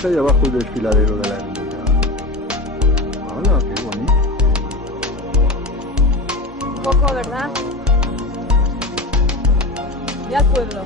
Pues ahí abajo el desfiladero de la ermita. ¡Hala, qué bonito! Un poco, ¿verdad? Y al pueblo.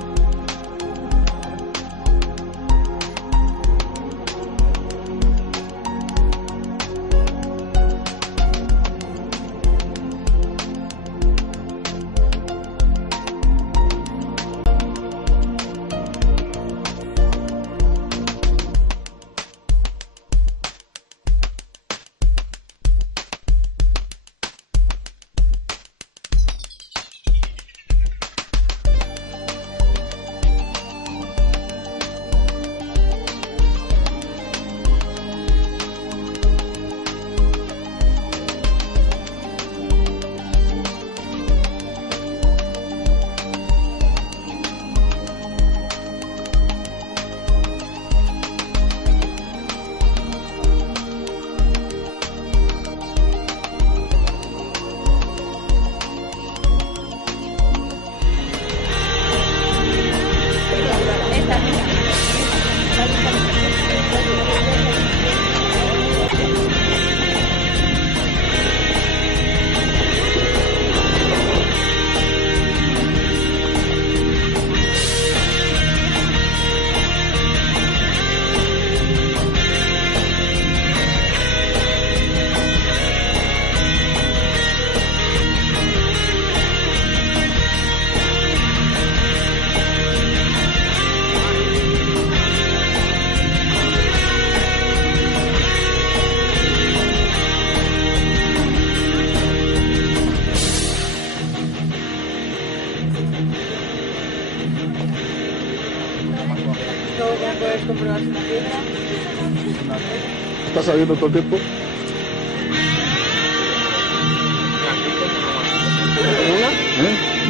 ¿Estás saliendo todo el tiempo?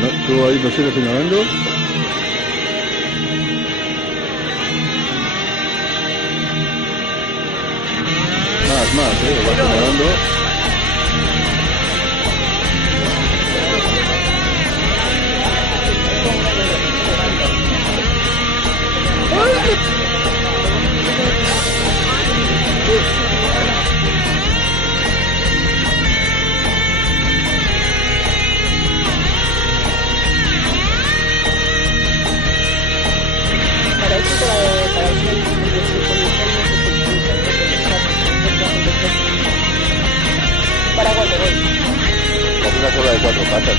No, tú ahí nos sigues señalando. Más, vas señalando. Es una sola de 4 patas,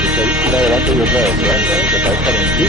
una delante y otra detrás, que parezcan en sí.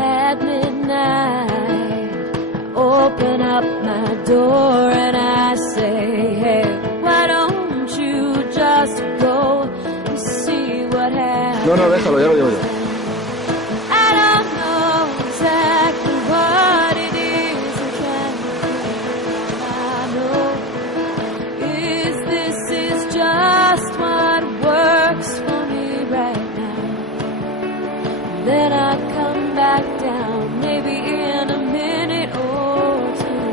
At midnight, I open up my door and I say, hey, why don't you just go and see what happens? No, déjalo, ya lo llevo yo. I don't know exactly what it is I know is this is just what works for me right now. Then I come back down, maybe in a minute or two.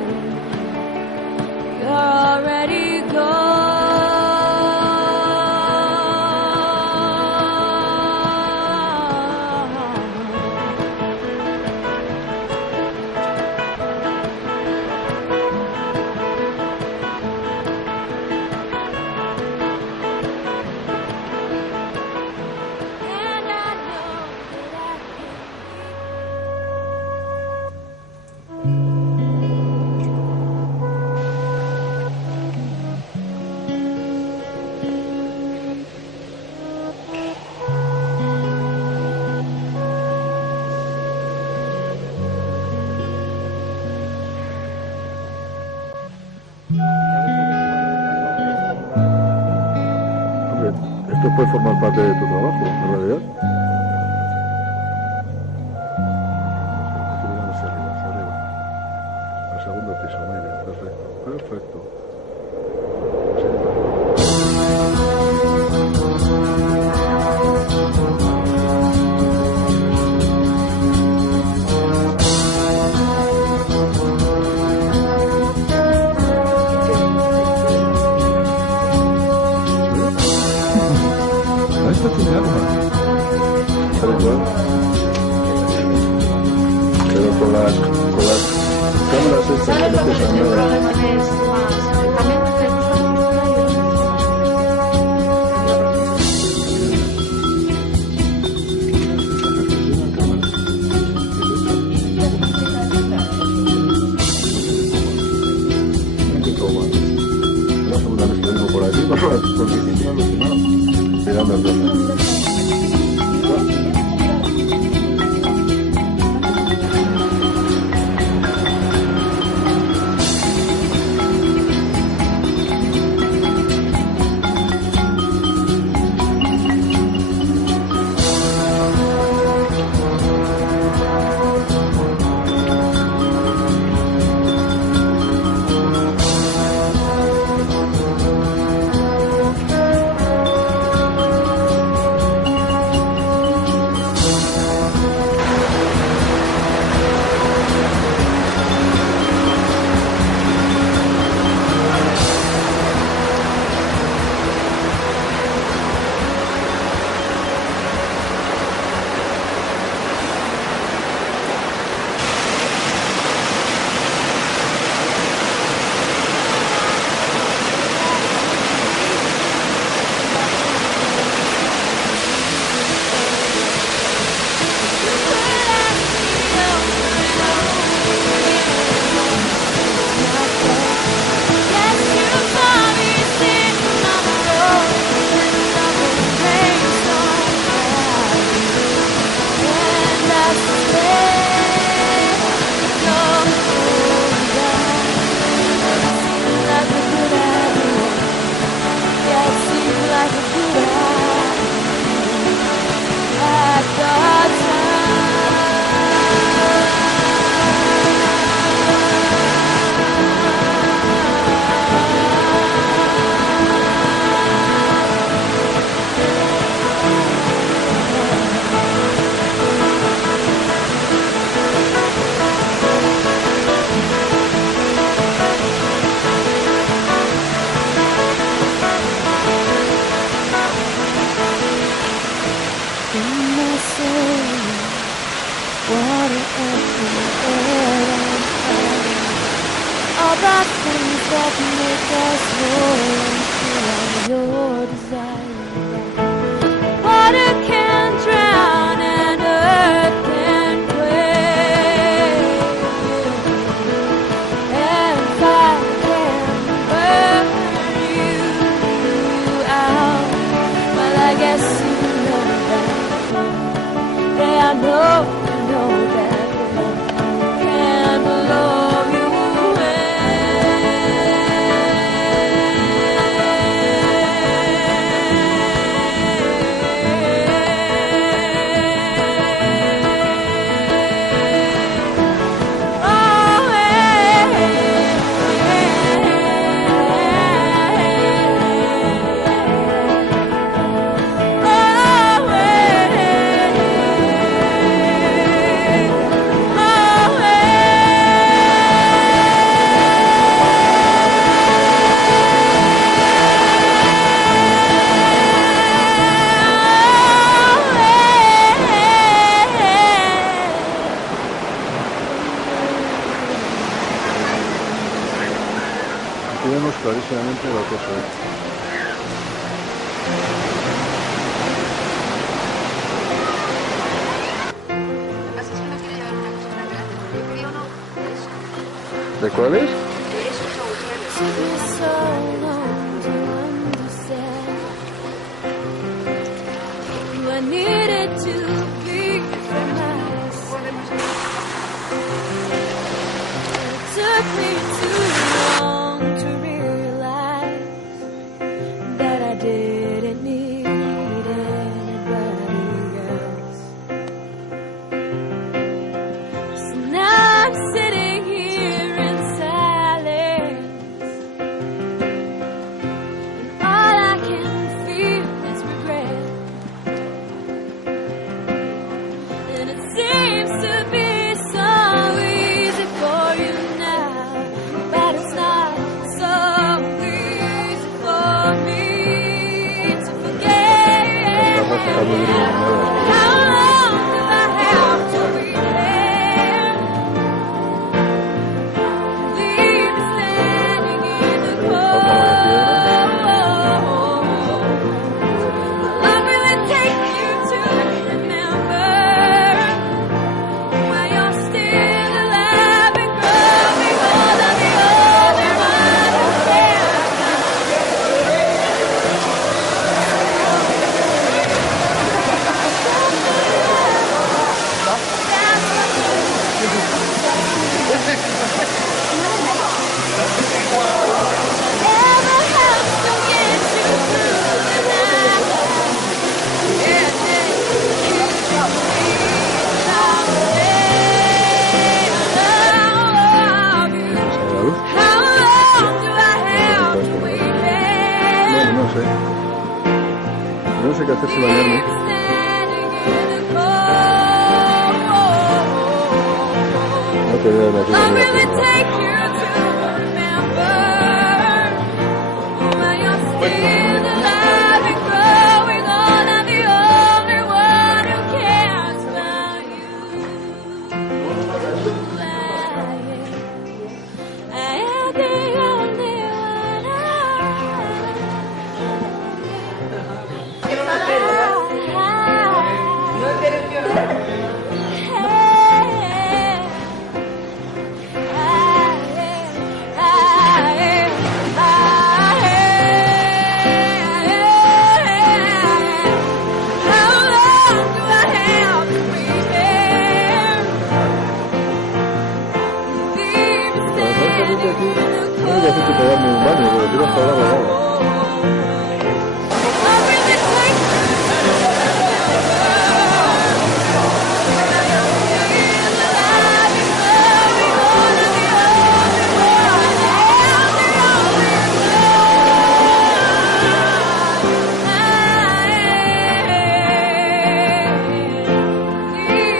You're already gone. Esto puede formar parte de tu trabajo, en realidad. Hacia arriba. Al segundo piso, muy bien, perfecto. Pero con las cámaras estas ¿Sabes que lo no que es pesan el nada. problema es más? También te gusta La segunda vez que vengo por aquí, porque si no, alucinado. Mirando el reloj. All the things that make us whole and your desire. Water can drown and earth can quake, and fire can burn you out. Well, I guess you know that. Yeah, I know that love can blow you Aquí vemos clarísimamente lo que es hoy. ¿De cuáles? so long to understand. I needed to be myself. It took me too long to realize that I didn't need hacerse bañarme. No te veo la aquí, no hay que hacer que te darme un baño, porque tú vas a pagar la hora.